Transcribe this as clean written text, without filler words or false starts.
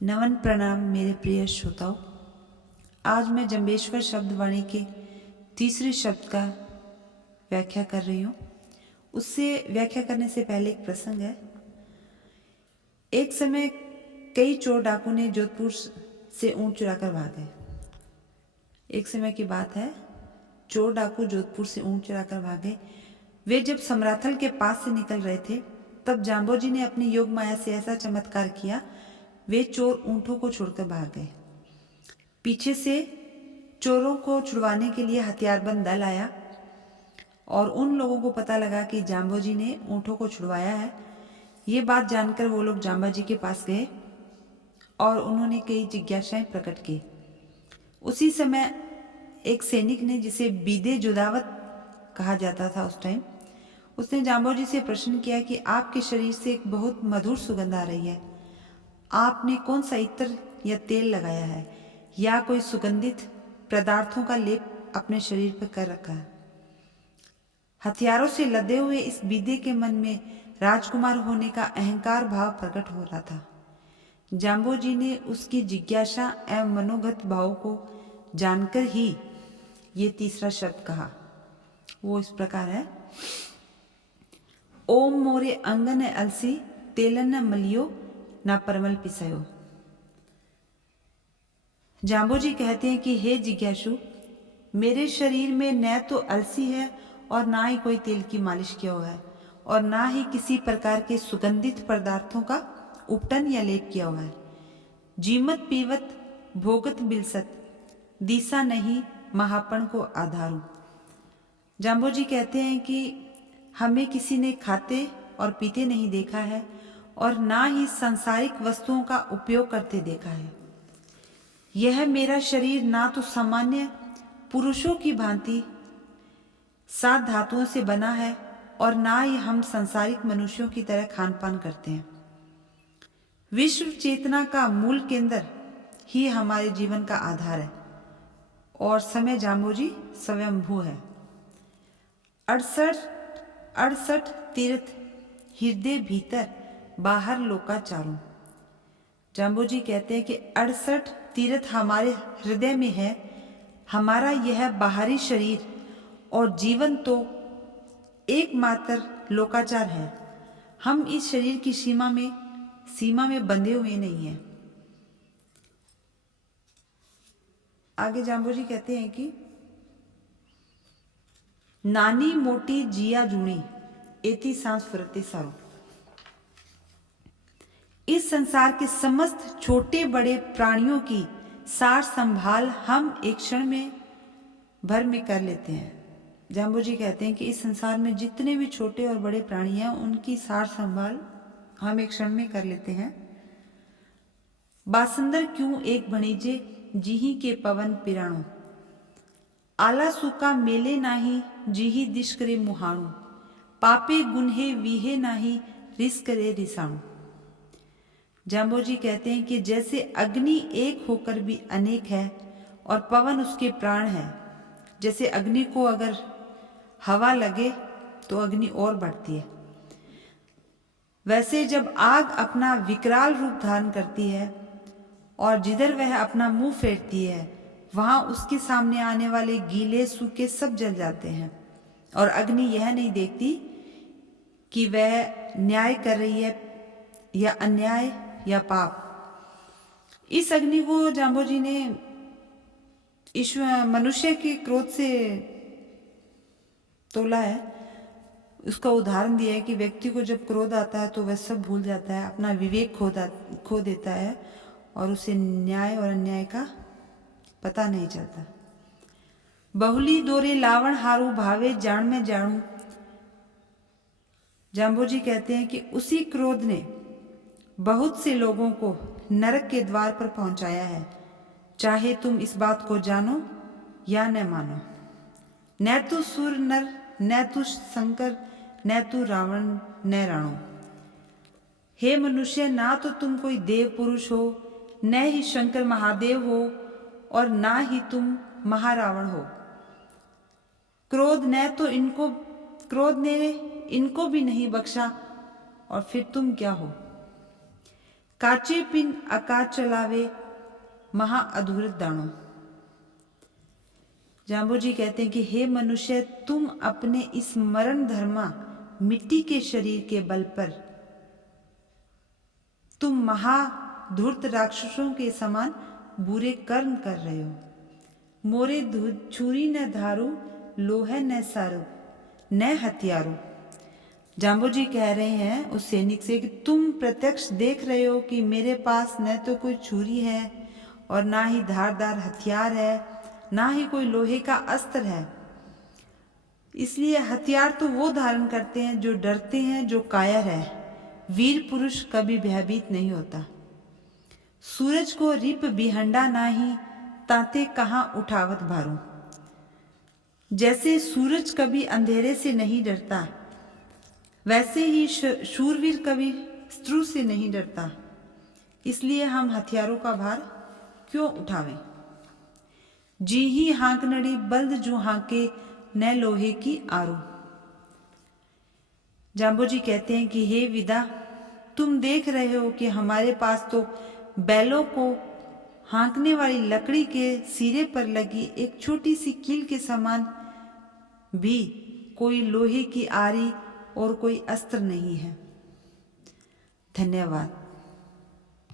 नमन प्रणाम मेरे प्रिय श्रोताओं। आज मैं जंबेश्वर शब्दवाणी के तीसरे शब्द का व्याख्या कर रही हूँ। उससे व्याख्या करने से पहले एक प्रसंग है। एक समय कई चोर डाकू ने जोधपुर से ऊँट चुराकर भागे। एक समय की बात है, चोर डाकू जोधपुर से ऊँट चुराकर भागे। वे जब समराथल के पास से निकल रहे थे, तब जाम्बोजी ने अपनी योग माया से ऐसा चमत्कार किया, वे चोर ऊँटों को छोड़कर भाग गए। पीछे से चोरों को छुड़वाने के लिए हथियारबंद दल आया और उन लोगों को पता लगा कि जाम्बोजी ने ऊँटों को छुड़वाया है। ये बात जानकर वो लोग जाम्बाजी के पास गए और उन्होंने कई जिज्ञासाएं प्रकट की। उसी समय एक सैनिक ने, जिसे बीदे जोदावत कहा जाता था उस टाइम, उसने जाम्बोजी से प्रश्न किया कि आपके शरीर से एक बहुत मधुर सुगंध आ रही है। आपने कौन सा इत्र या तेल लगाया है या कोई सुगंधित पदार्थों का लेप अपने शरीर पर कर रखा है? हथियारों से लदे हुए इस बीदे के मन में राजकुमार होने का अहंकार भाव प्रकट हो रहा था। जाम्बोजी ने उसकी जिज्ञासा एवं मनोगत भाव को जानकर ही ये तीसरा शब्द कहा। वो इस प्रकार है, ओम मोरे अंगन अलसी तेलन न मलियो ना परमल पिसयो। जाम्बोजी कहते हैं कि हे जिज्ञासु, मेरे शरीर में न तो अलसी है और ना ही कोई तेल की मालिश किया हुआ है और ना ही किसी प्रकार के सुगंधित पदार्थों का उपटन या लेप किया हुआ है। जीमत पीवत भोगत बिलसत दिशा नहीं महापण को आधारू। जाम्बोजी कहते हैं कि हमें किसी ने खाते और पीते नहीं देखा है और ना ही सांसारिक वस्तुओं का उपयोग करते देखा है। यह मेरा शरीर ना तो सामान्य पुरुषों की भांति 7 धातुओं से बना है और ना ही हम सांसारिक मनुष्यों की तरह खान पान करते हैं। विश्व चेतना का मूल केंद्र ही हमारे जीवन का आधार है और समय जाम्बोजी स्वयंभू है। 68 तीर्थ हृदय भीतर बाहर लोकाचारों। जाम्बोजी कहते हैं कि 68 तीर्थ हमारे हृदय में है। हमारा यह बाहरी शरीर और जीवन तो एकमात्र लोकाचार है। हम इस शरीर की सीमा में बंधे हुए नहीं हैं। आगे जाम्बोजी कहते हैं कि नानी मोटी जिया जूणी एति सांस फुरते सारो। इस संसार के समस्त छोटे बड़े प्राणियों की सार संभाल हम एक क्षण में भर में कर लेते हैं। जाम्बोजी कहते हैं कि इस संसार में जितने भी छोटे और बड़े प्राणी हैं, उनकी सार संभाल हम एक क्षण में कर लेते हैं। बासंदर क्यों एक भणीजे जिही के पवन पिराणु। आला सूका मेले नाही जिही दिश करे मुहाणु। पापे गुन्हे वीहे नाही रिस करे रिसाणु। जाम्बोजी कहते हैं कि जैसे अग्नि एक होकर भी अनेक है और पवन उसके प्राण है, जैसे अग्नि को अगर हवा लगे तो अग्नि और बढ़ती है, वैसे जब आग अपना विकराल रूप धारण करती है और जिधर वह अपना मुंह फेरती है, वहां उसके सामने आने वाले गीले सूखे सब जल जाते हैं और अग्नि यह नहीं देखती कि वह न्याय कर रही है या अन्याय या पाप। इस अग्नि को जाम्बोजी ने ईश्वर मनुष्य के क्रोध से तोला है। उसका उदाहरण दिया है कि व्यक्ति को जब क्रोध आता है तो वह सब भूल जाता है, अपना विवेक खो देता है और उसे न्याय और अन्याय का पता नहीं चलता। बहुली दोरे लावण हारू भावे जान में जानू। जाम्बोजी कहते हैं कि उसी क्रोध ने बहुत से लोगों को नरक के द्वार पर पहुंचाया है, चाहे तुम इस बात को जानो या न मानो। न तो सुर नर न तो शंकर न तो रावण न राणो। हे मनुष्य, ना तो तुम कोई देव पुरुष हो, न ही शंकर महादेव हो और ना ही तुम महारावण हो। क्रोध ने इनको भी नहीं बख्शा और फिर तुम क्या हो? काचे पिन आकाश चलावे महा अधूरत दाणो। जाम्बो जी कहते हैं कि हे मनुष्य, तुम अपने इस मरण धर्मा मिट्टी के शरीर के बल पर तुम महाधूर्त राक्षसों के समान बुरे कर्म कर रहे हो। मोरे छुरी न धारू, लोहे न सारू, न हथियारो। जाम्बो जी कह रहे हैं उस सैनिक से कि तुम प्रत्यक्ष देख रहे हो कि मेरे पास न तो कोई छुरी है और ना ही धारदार हथियार है, ना ही कोई लोहे का अस्त्र है। इसलिए हथियार तो वो धारण करते हैं जो डरते हैं, जो कायर है। वीर पुरुष कभी भयभीत नहीं होता। सूरज को रिप बिहंडा नाही, ताते कहाँ उठावत भारू। जैसे सूरज कभी अंधेरे से नहीं डरता, वैसे ही शूरवीर कभी शत्रु से नहीं डरता। इसलिए हम हथियारों का भार क्यों उठावें। जी ही हाँकनड़ी बल्द जो हाँके, न लोहे की आरू। जाम्बो जी कहते हैं कि हे विदा, तुम देख रहे हो कि हमारे पास तो बैलों को हाँकने वाली लकड़ी के सिरे पर लगी एक छोटी सी कील के समान भी कोई लोहे की आरी और कोई अस्त्र नहीं है। धन्यवाद।